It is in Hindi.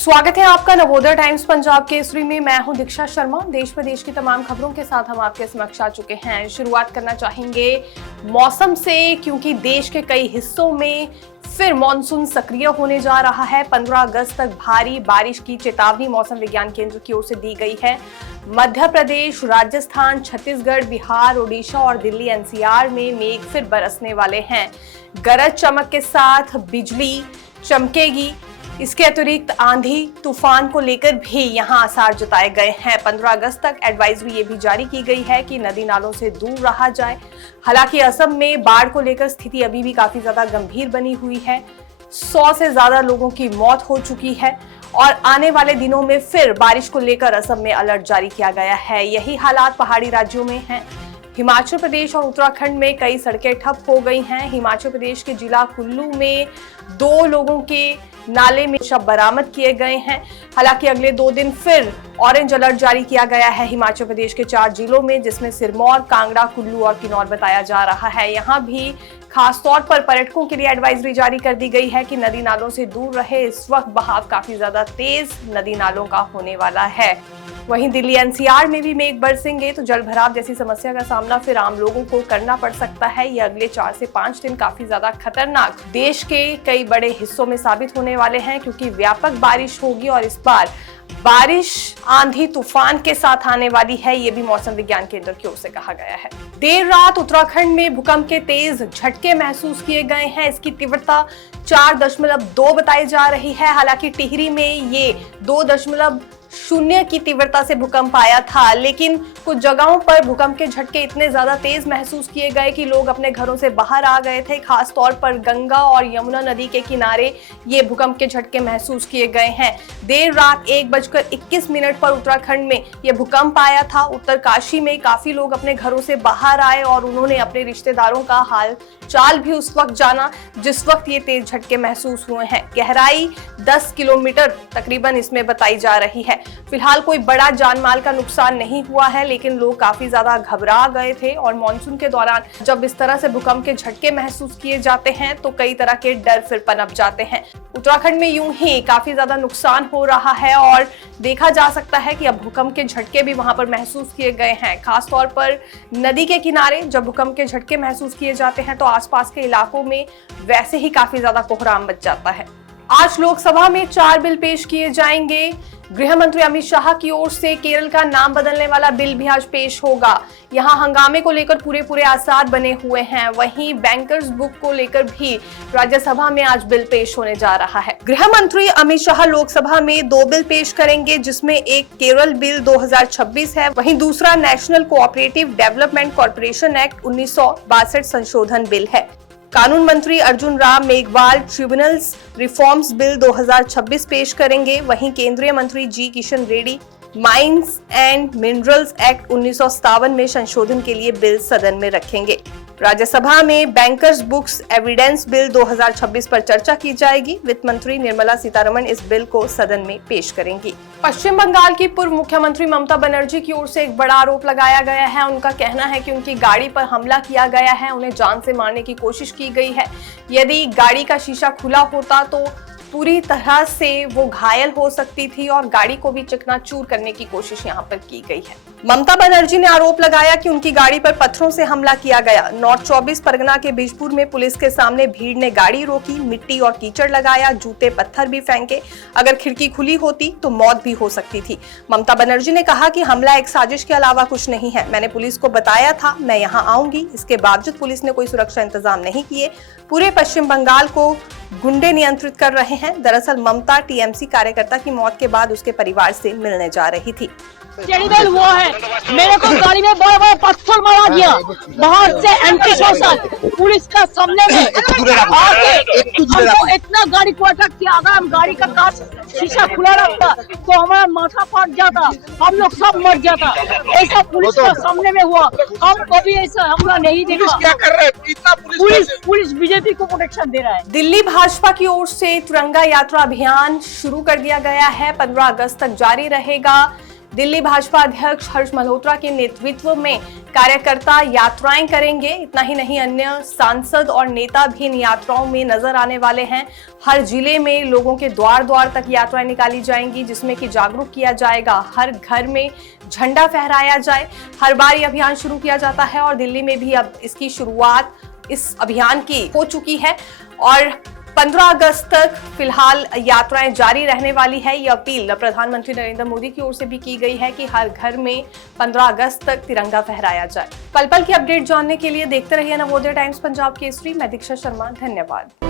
स्वागत है आपका नवोदय टाइम्स पंजाब केसरी में। मैं हूं दीक्षा शर्मा। देश प्रदेश की तमाम खबरों के साथ हम आपके समक्ष आ चुके हैं। शुरुआत करना चाहेंगे मौसम से, क्योंकि देश के कई हिस्सों में फिर मॉनसून सक्रिय होने जा रहा है। 15 अगस्त तक भारी बारिश की चेतावनी मौसम विज्ञान केंद्र की ओर से दी गई है। मध्य प्रदेश, राजस्थान, छत्तीसगढ़, बिहार, ओडिशा और दिल्ली एनसीआर में मेघ फिर बरसने वाले हैं। गरज चमक के साथ बिजली चमकेगी। इसके अतिरिक्त आंधी तूफान को लेकर भी यहां आसार जताए गए हैं। 15 अगस्त तक एडवाइजरी ये भी जारी की गई है कि नदी नालों से दूर रहा जाए। हालांकि असम में बाढ़ को लेकर स्थिति अभी भी काफी ज्यादा गंभीर बनी हुई है। 100 से ज्यादा लोगों की मौत हो चुकी है और आने वाले दिनों में फिर बारिश को लेकर असम में अलर्ट जारी किया गया है। यही हालात पहाड़ी राज्यों में हैं। हिमाचल प्रदेश और उत्तराखंड में कई सड़कें ठप हो गई हैं। हिमाचल प्रदेश के जिला कुल्लू में 2 लोगों के नाले में शव बरामद किए गए हैं। हालांकि अगले 2 दिन फिर ऑरेंज अलर्ट जारी किया गया है हिमाचल प्रदेश के 4 जिलों में, जिसमें सिरमौर, कांगड़ा, कुल्लू और किन्नौर बताया जा रहा है। यहाँ भी खास तौर पर पर्यटकों के लिए एडवाइजरी जारी कर दी गई है कि नदी नालों से दूर रहे। इस वक्त बहाव काफी ज्यादा तेज नदी नालों का होने वाला है। वहीं दिल्ली एनसीआर में भी मेघ बरसेंगे तो जल भराव जैसी समस्या का सामना फिर आम लोगों को करना पड़ सकता है। ये अगले 4 से 5 दिन काफी ज्यादा खतरनाक देश के कई बड़े हिस्सों में साबित होने वाले हैं, क्योंकि व्यापक बारिश होगी और इस बार बारिश आंधी तूफान के साथ आने वाली है। ये भी मौसम विज्ञान केंद्र की ओर से कहा गया है। देर रात उत्तराखंड में भूकंप के तेज झटके महसूस किए गए हैं। इसकी तीव्रता 4.2 बताई जा रही है। हालांकि टिहरी में ये 2.0 की तीव्रता से भूकंप आया था, लेकिन कुछ जगहों पर भूकंप के झटके इतने ज्यादा तेज महसूस किए गए कि लोग अपने घरों से बाहर आ गए थे। खास तौर पर गंगा और यमुना नदी के किनारे ये भूकंप के झटके महसूस किए गए हैं। देर रात 1:21 पर उत्तराखंड में यह भूकंप आया था। उत्तरकाशी में काफी लोग अपने घरों से बाहर आए और उन्होंने अपने रिश्तेदारों का हाल चाल भी उस वक्त जाना जिस वक्त ये तेज झटके महसूस हुए हैं। गहराई 10 किलोमीटर तकरीबन इसमें बताई जा रही है। फिलहाल कोई बड़ा जानमाल का नुकसान नहीं हुआ है, लेकिन लोग काफी ज्यादा घबरा गए थे और मॉनसून के दौरान जब इस तरह से भूकंप के झटके महसूस किए जाते हैं तो कई तरह के डर फिर पनप जाते हैं। उत्तराखंड में यूं ही काफी ज्यादा नुकसान हो रहा है और देखा जा सकता है कि अब भूकंप के झटके भी वहां पर महसूस किए गए हैं। खास तौर पर नदी के किनारे जब भूकंप के झटके महसूस किए जाते हैं तो आसपास के इलाकों में वैसे ही काफी ज्यादा कोहराम मच जाता है। आज लोकसभा में 4 बिल पेश किए जाएंगे। गृह मंत्री अमित शाह की ओर से केरल का नाम बदलने वाला बिल भी आज पेश होगा। यहां हंगामे को लेकर पूरे आसार बने हुए हैं। वहीं बैंकर्स बुक को लेकर भी राज्यसभा में आज बिल पेश होने जा रहा है। गृह मंत्री अमित शाह लोकसभा में 2 बिल पेश करेंगे, जिसमें एक केरल बिल 2026 है, वहीं दूसरा national cooperative development corporation act 1962 संशोधन बिल है। कानून मंत्री Arjun Ram Meghwal tribunals reforms bill 2026 पेश करेंगे। वहीं केंद्रीय मंत्री G Kishan Reddy mines and minerals act 1957 में संशोधन के लिए बिल सदन में रखेंगे। राज्यसभा में बैंकर्स बुक्स एविडेंस बिल 2026 पर चर्चा की जाएगी। वित्त मंत्री निर्मला सीतारमण इस बिल को सदन में पेश करेंगी। पश्चिम बंगाल की पूर्व मुख्यमंत्री ममता बनर्जी की ओर से एक बड़ा आरोप लगाया गया है। उनका कहना है कि उनकी गाड़ी पर हमला किया गया है, उन्हें जान से मारने की कोशिश की गई है। यदि गाड़ी का शीशा खुला होता तो पूरी तरह से वो घायल हो सकती थी और गाड़ी को भी चकनाचूर करने की कोशिश यहाँ पर की गई है। ममता बनर्जी ने आरोप लगाया कि उनकी गाड़ी पर पत्थरों से हमला किया गया। नॉर्थ 24 परगना के बीजपुर में पुलिस के सामने भीड़ ने गाड़ी रोकी, मिट्टी और कीचड़ लगाया, जूते पत्थर भी फेंके। अगर खिड़की खुली होती तो मौत भी हो सकती थी। ममता बनर्जी ने कहा कि हमला एक साजिश के अलावा कुछ नहीं है। मैंने पुलिस को बताया था मैं यहाँ आऊंगी, इसके बावजूद पुलिस ने कोई सुरक्षा इंतजाम नहीं किए। पूरे पश्चिम बंगाल को गुंडे नियंत्रित कर रहे हैं। दरअसल ममता टीएमसी कार्यकर्ता की मौत के बाद उसके परिवार से मिलने जा रही थी। हुआ है, मेरे को गाड़ी में बड़े पत्थर मारा गया, बाहर से एंटी सोशल पुलिस का सामने में हमको इतना गाड़ी को अटैक किया। अगर हम गाड़ी का कांच शीशा खुला रखता तो हमारा माथा फट जाता, हम लोग सब मर जाता। ऐसा पुलिस का सामने में हुआ। हम कभी ऐसा हमला नहीं देखा। क्या कर रहे हैं? इतना पुलिस बीजेपी को प्रोटेक्शन दे रहा है। दिल्ली भाजपा की ओर से तिरंगा यात्रा अभियान शुरू कर दिया गया है। 15 अगस्त तक जारी रहेगा। दिल्ली भाजपा अध्यक्ष हर्ष मल्होत्रा के नेतृत्व में कार्यकर्ता यात्राएं करेंगे। इतना ही नहीं, अन्य सांसद और नेता भी इन यात्राओं में नजर आने वाले हैं। हर जिले में लोगों के द्वार द्वार तक यात्राएं निकाली जाएंगी, जिसमें कि जागरूक किया जाएगा, हर घर में झंडा फहराया जाए। हर बार ये अभियान शुरू किया जाता है और दिल्ली में भी अब इसकी शुरुआत इस अभियान की हो चुकी है और 15 अगस्त तक फिलहाल यात्राएं जारी रहने वाली है। ये अपील प्रधानमंत्री नरेंद्र मोदी की ओर से भी की गई है कि हर घर में 15 अगस्त तक तिरंगा फहराया जाए। पल पल की अपडेट जानने के लिए देखते रहिए नवोदय टाइम्स पंजाब केसरी। मैं दीक्षा शर्मा, धन्यवाद।